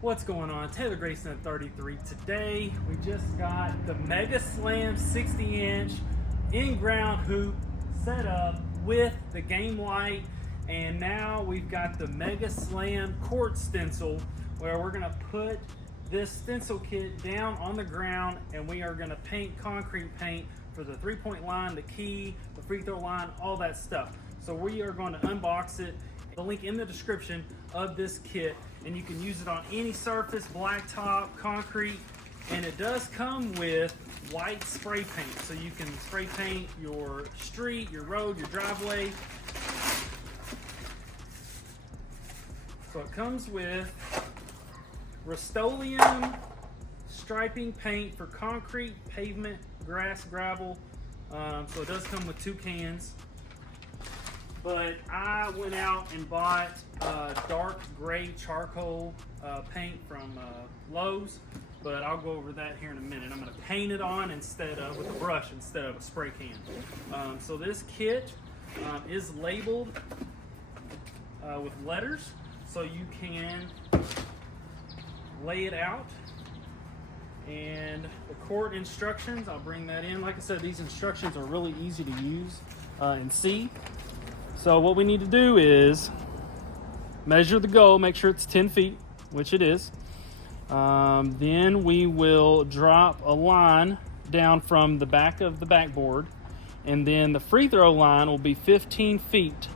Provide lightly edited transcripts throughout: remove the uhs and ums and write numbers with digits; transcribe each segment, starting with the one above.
What's going on? Taylor Grayson at 33. Today we just got the Mega Slam 60-inch in-ground hoop set up with the game light, and now we've got the Mega Slam court stencil where we're going to put this stencil kit down on the ground, and we are going to paint concrete paint for the three-point line, the key, the free throw line, all that stuff. So we are going to unbox it. The link in the description of this kit, and you can use it on any surface, blacktop, concrete, and it does come with white spray paint, so you can spray paint your street, your road, your driveway. So it comes with Rust-Oleum striping paint for concrete, pavement, grass, gravel. So it does come with 2 cans. But I went out and bought dark gray charcoal paint from Lowe's, but I'll go over that here in a minute. I'm going to paint it on with a brush instead of a spray can. So this kit is labeled with letters, so you can lay it out. And the court instructions, I'll bring that in. Like I said, these instructions are really easy to use and see. So what we need to do is measure the goal, make sure it's 10 feet, which it is. Then we will drop a line down from the back of the backboard, and then the free throw line will be 15 feet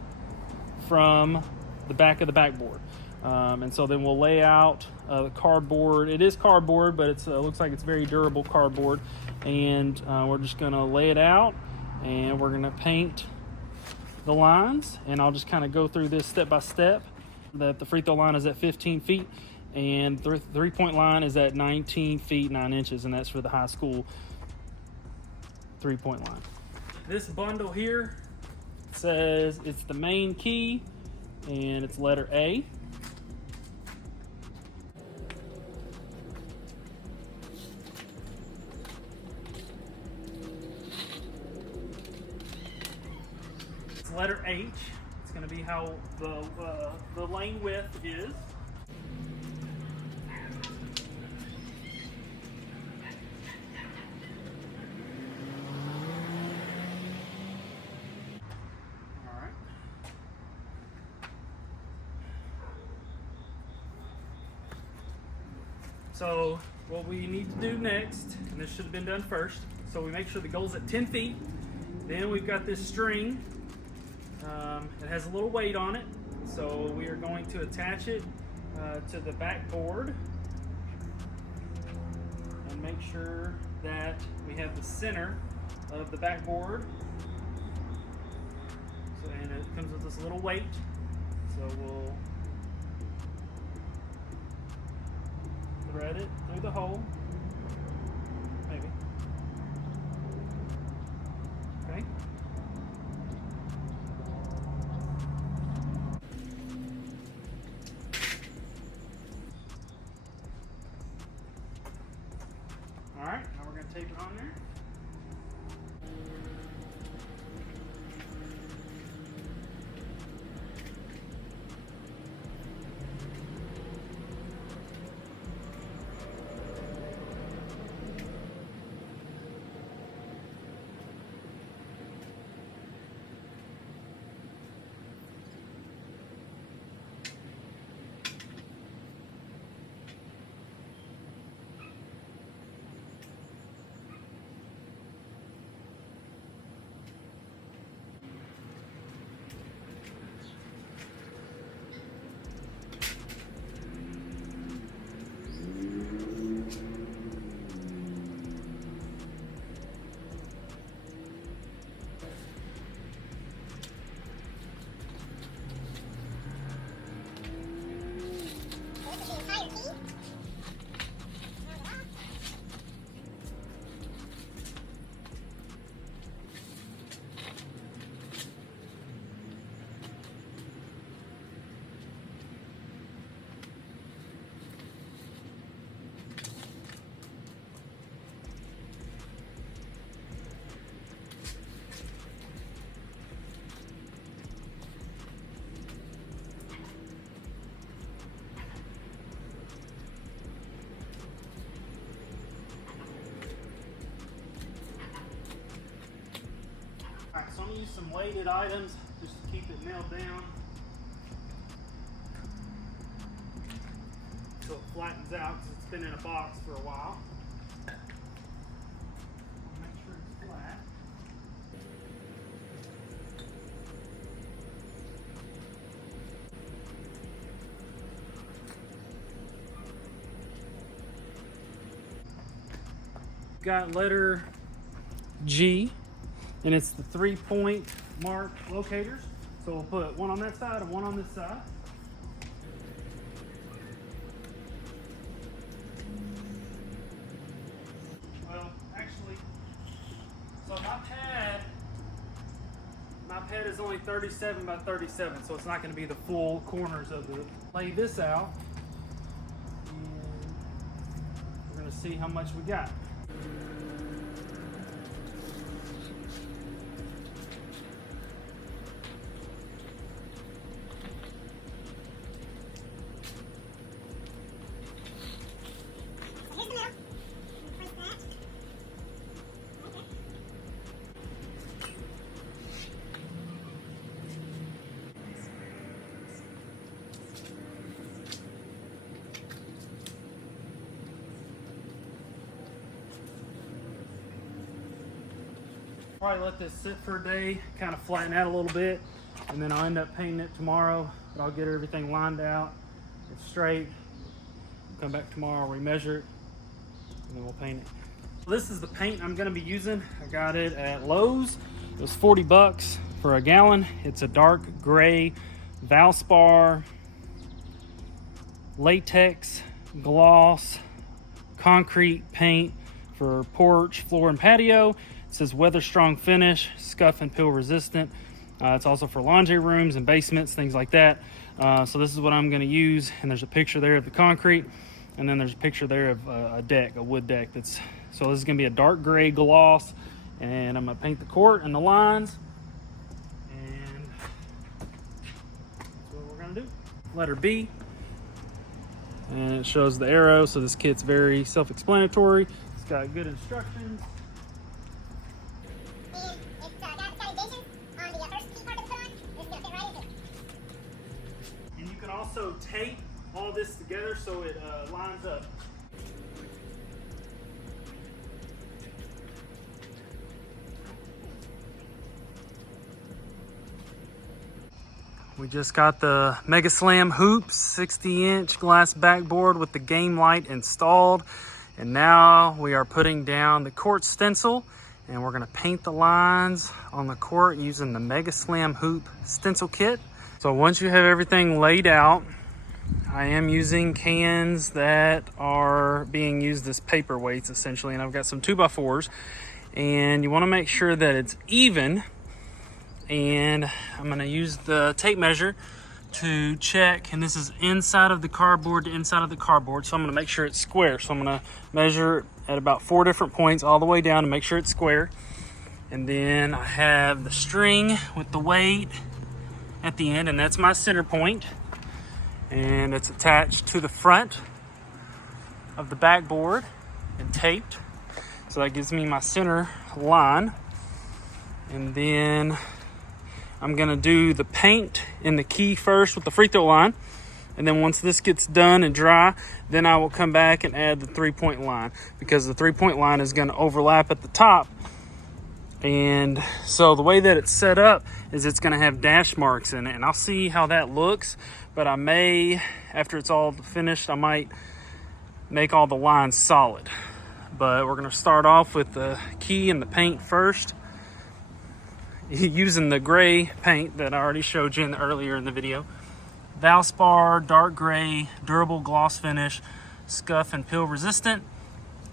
from the back of the backboard. And so then we'll lay out the cardboard. It is cardboard, but it looks like it's very durable cardboard. And we're just going to lay it out, and we're going to paint the lines, and I'll just kind of go through this step by step. That the free throw line is at 15 feet, and the three-point line is at 19 feet 9 inches, and that's for the high school three-point line. This bundle here says it's the main key, and it's letter A. Letter H. It's going to be how the lane width is. All right. So what we need to do next, and this should have been done first, so we make sure the goal's at 10 feet. Then we've got this string. It has a little weight on it, so we are going to attach it to the backboard and make sure that we have the center of the backboard. So, and it comes with this little weight, so we'll thread it through the hole, maybe. Okay. All right, now we're going to tape it on there. some weighted items just to keep it nailed down so it flattens out because it's been in a box for a while. Make sure it's flat. Got letter G, and it's the 3-point mark locators. So we'll put one on that side and one on this side. Well, actually, so my pad is only 37 by 37, so it's not going to be the full corners of the. Lay this out, and we're going to see how much we got. Probably let this sit for a day, kind of flatten out a little bit, and then I'll end up painting it tomorrow. But I'll get everything lined out, it's straight. Come back tomorrow, remeasure it, and then we'll paint it. This is the paint I'm going to be using. I got it at Lowe's. It was 40 bucks for a gallon. It's a dark gray Valspar latex gloss concrete paint for porch, floor, and patio. It says weather strong finish, scuff and peel resistant. It's also for laundry rooms and basements, things like that. So this is what I'm going to use, and there's a picture there of the concrete, and then there's a picture there of a deck, a wood deck. So this is going to be a dark gray gloss, and I'm going to paint the court and the lines, and that's what we're going to do. Letter B, and it shows the arrow, so this kit's very self-explanatory. It's got good instructions. Also tape all this together so it lines up. We just got the Mega Slam hoops, 60-inch glass backboard with the game light installed, and now we are putting down the court stencil, and we're going to paint the lines on the court using the Mega Slam hoop stencil kit. So once you have everything laid out, I am using cans that are being used as paperweights essentially, and I've got some 2x4s, and you want to make sure that it's even, and I'm going to use the tape measure to check, and this is inside of the cardboard to inside of the cardboard, so I'm going to make sure it's square. So I'm going to measure at about 4 different points all the way down to make sure it's square, and then I have the string with the weight at the end, and that's my center point, and it's attached to the front of the backboard and taped, so that gives me my center line. And then I'm gonna do the paint in the key first with the free throw line, and then once this gets done and dry, then I will come back and add the 3-point line, because the 3-point line is going to overlap at the top. And so the way that it's set up is it's going to have dash marks in it, and I'll see how that looks, but I may, after it's all finished, I might make all the lines solid. But we're going to start off with the key and the paint first, using the gray paint that I already showed you earlier in the video. Valspar dark gray durable gloss finish, scuff and peel resistant,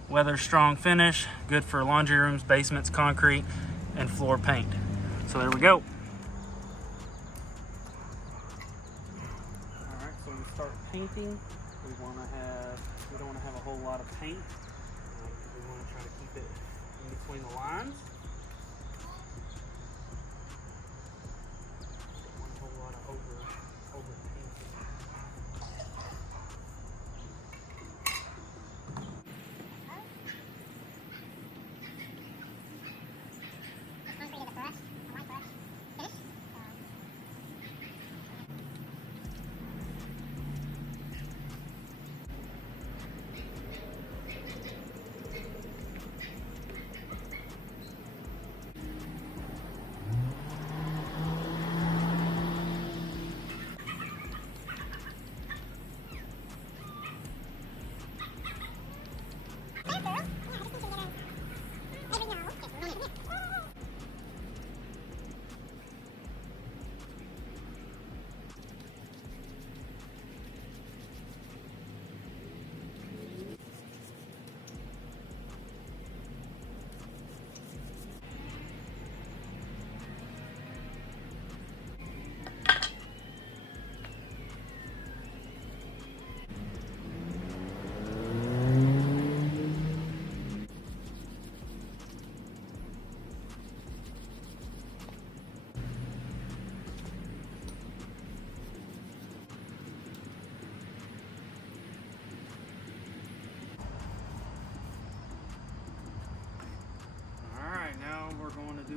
weather strong finish, good for laundry rooms, basements, concrete, and floor paint. So there we go. Alright, so when we start painting, we don't want to have a whole lot of paint. We want to try to keep it in between the lines. One whole lot of over painting.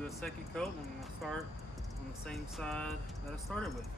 do a second coat, and I'm going to start on the same side that I started with.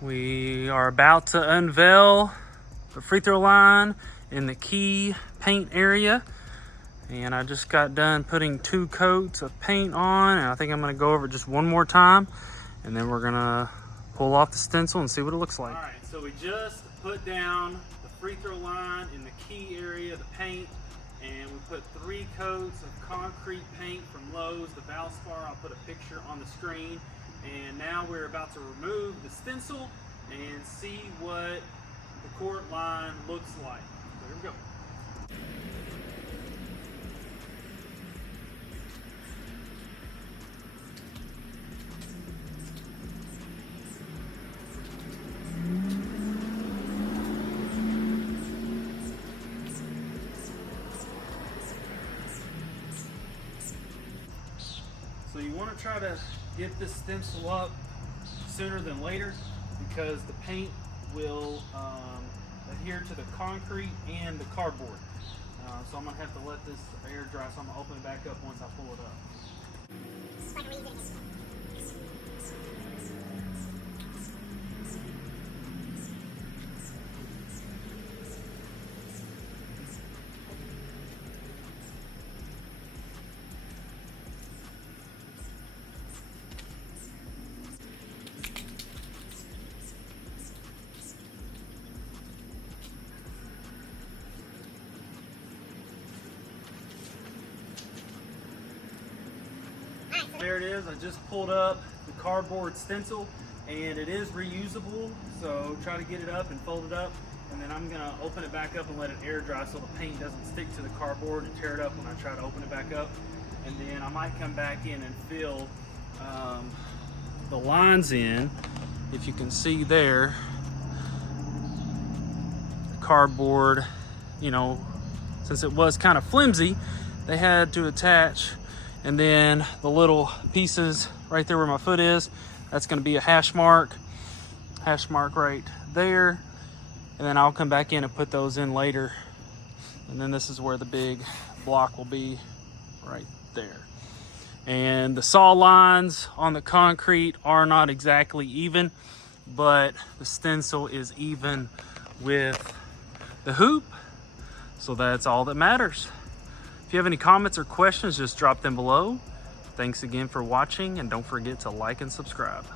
We are about to unveil the free throw line in the key paint area. And I just got done putting 2 coats of paint on, and I think I'm gonna go over it just one more time, and then we're gonna pull off the stencil and see what it looks like. All right, so we just put down the free throw line in the key area, the paint, and we put 3 coats of concrete paint from Lowe's, the Valspar. I'll put a picture on the screen. And now we're about to remove the stencil and see what the court line looks like. So here we go. So you want to try to get this stencil up sooner than later, because the paint will adhere to the concrete and the cardboard. So I'm going to have to let this air dry, so I'm going to open it back up once I pull it up. There it is. I just pulled up the cardboard stencil, and it is reusable, so try to get it up and fold it up, and then I'm going to open it back up and let it air dry so the paint doesn't stick to the cardboard and tear it up when I try to open it back up. And then I might come back in and fill the lines in. If you can see there, the cardboard, you know, since it was kind of flimsy, they had to attach. And then the little pieces right there where my foot is, that's going to be a hash mark right there. And then I'll come back in and put those in later. And then this is where the big block will be, right there. And the saw lines on the concrete are not exactly even, but the stencil is even with the hoop. So that's all that matters. If you have any comments or questions, just drop them below. Thanks again for watching, and don't forget to like and subscribe.